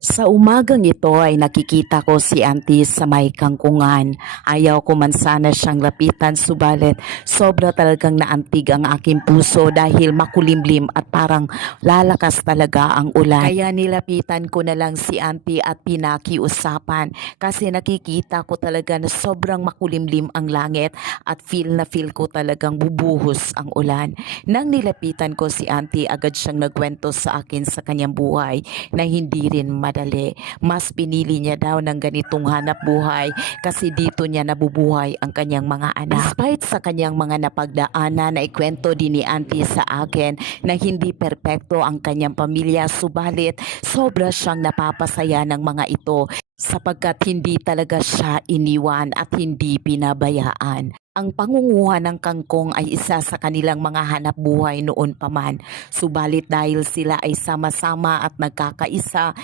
Sa umagang ito ay nakikita ko si auntie sa may kangkungan. Ayaw ko man sana siyang lapitan, subalit sobra talagang naantig ang aking puso dahil makulimlim at parang lalakas talaga ang ulan. Kaya nilapitan ko na lang si auntie at pinakiusapan kasi nakikita ko talaga na sobrang makulimlim ang langit at feel na feel ko talagang bubuhos ang ulan. Nang nilapitan ko si auntie, agad siyang nagkwento sa akin sa kanyang buhay na hindi rin madali. Mas pinili niya daw ng ganitong hanap buhay kasi dito niya nabubuhay ang kanyang mga anak. Despite sa kanyang mga napagdaanan, na ikwento din ni auntie sa akin na hindi perpekto ang kanyang pamilya, subalit sobra siyang napapasaya ng mga ito sapagkat hindi talaga siya iniwan at hindi pinabayaan. Ang pangunguha ng kangkong ay isa sa kanilang mga hanap buhay noon pa man. Subalit dahil sila ay sama-sama at nagkakaisa,